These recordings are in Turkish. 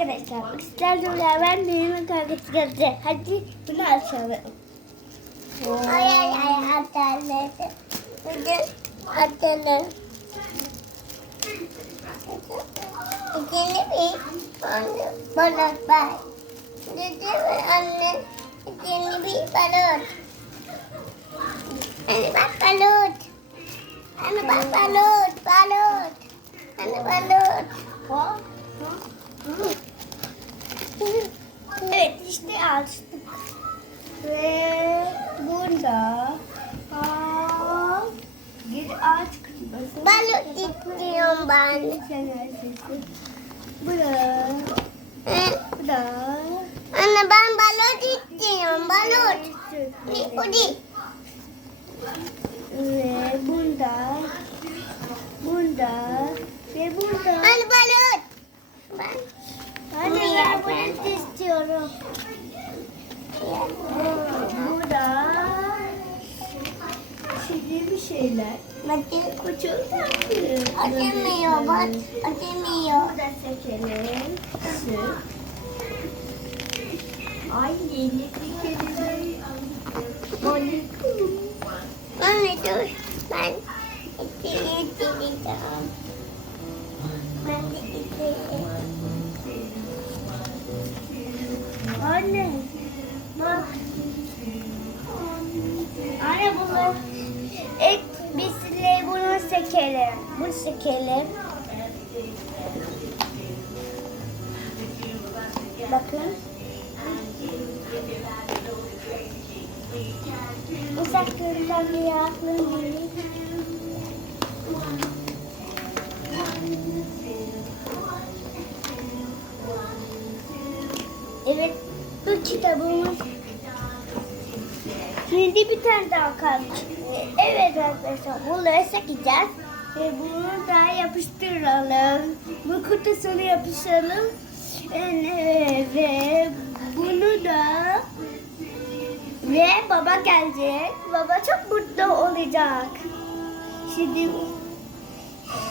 Arkadaşlar sizlerle beraber büyüme kavgası yapacağız. Hadi bunu açalım. Ay ay ay atalım. Bugün atalım. İçini bir anne balık var. Dedi mi anne? İçini bir balık. Anne bak balık. Anne bak balık, balık. Anne balık. Ve burada aa, bir ağaç kırması. Balık istiyorum ben. Burada. Burada. Anne ben balık istiyorum, balık. Bir udi. Ve burada. Burada. Ve burada. Anne balık. Ben Anne ben bunu istiyorum. Burada. Şeyler. Bakın Çok tatlı. Acımıyor bak. Acımıyor. Burada seçelim. Süt. Ay yeni bir. Balık. Anne dur. Ben içini içeceğim. Ben de içeceğim. Anne. Bunu sekelim. Bakın. Uzak görülen bir aklım değil. Evet, bu kitabımız. Şimdi bir tane daha kalmış. Evet arkadaşlar, bunları sakacağız. Ve bunu da yapıştıralım. Bu kutusunu yapıştıralım. Ee, Ve bunu da ve baba gelecek. Baba çok mutlu olacak. Şimdi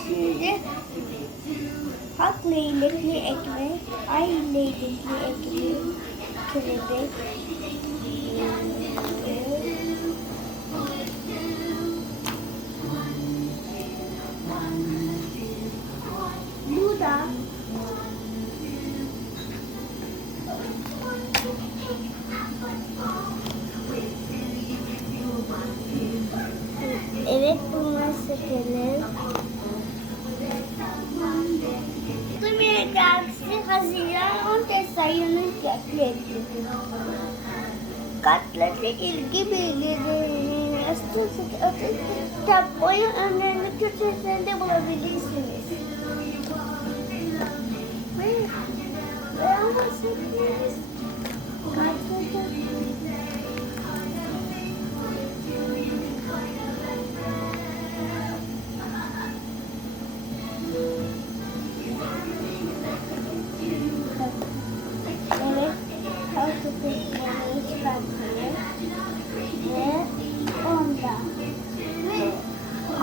şimdi Hak leylekli ekmek, ay leylekli ekmek, kelebek. Sayını bekletti. Katları ilgi bilgileri kitap boyu önemli köşesinde bulabilirsiniz.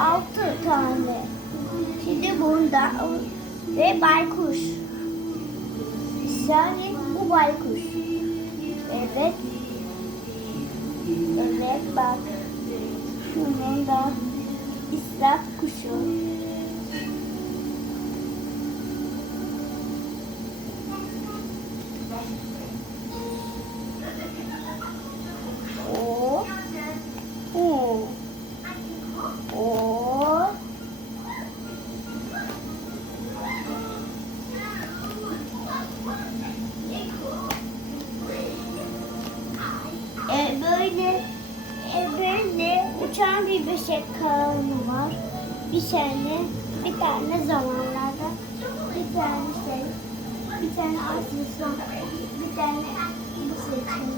Altı tane. Şimdi bunda ve baykuş. Yani bu baykuş. Evet. Evet bak. Şunun da İsraf kuşu. O. böyle e böyle uçan bir beşek kanı var. Bir tane bir tane zamanlarda bir tane şey bir tane aslısı bir tane bu seçim.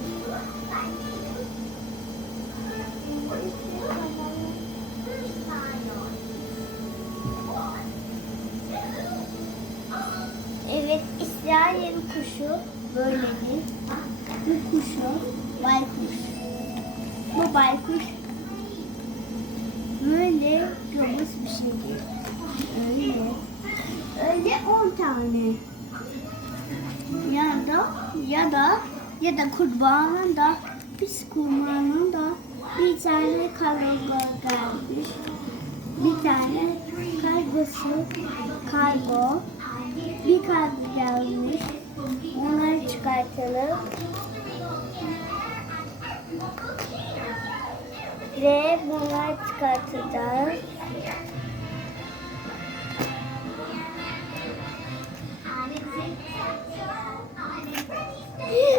Evet, İsrail kuşu böyledir. Bu kuşu baykuş. Bu baykuş böyle gömüş bir şeydir. Öyle. Öyle on tane. da ya da ya da kurbanın da biz kurbanın da bir tane kargo gelmiş. Bir tane kargosu kargo bir kargo gelmiş. Onları çıkartalım. Ve bunları çıkartacağız.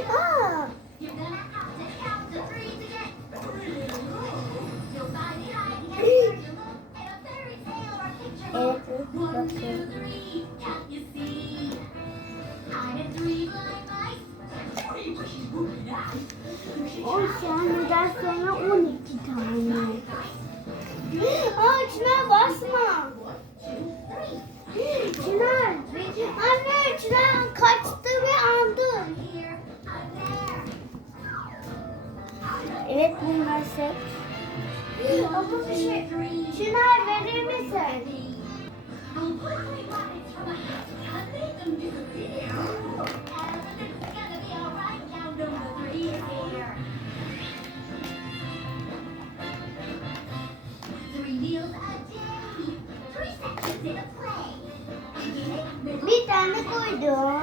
Aa, 10 seneden sonra 12 tane. Aa Çınar basma. Çınar. Anne Çınar kaçtı ve andı. Evet bu nasıl? Ama bir şey. Çınar verir misin? Bir tane koydum.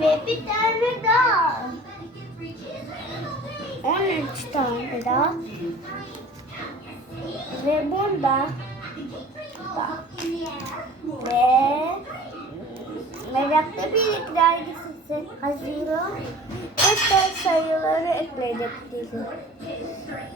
Ve bir tane daha. 13 tane daha. Ve bunda da. Ve Meraklı bir dergisi Haziran. Hatta sayıları ekledik dizi.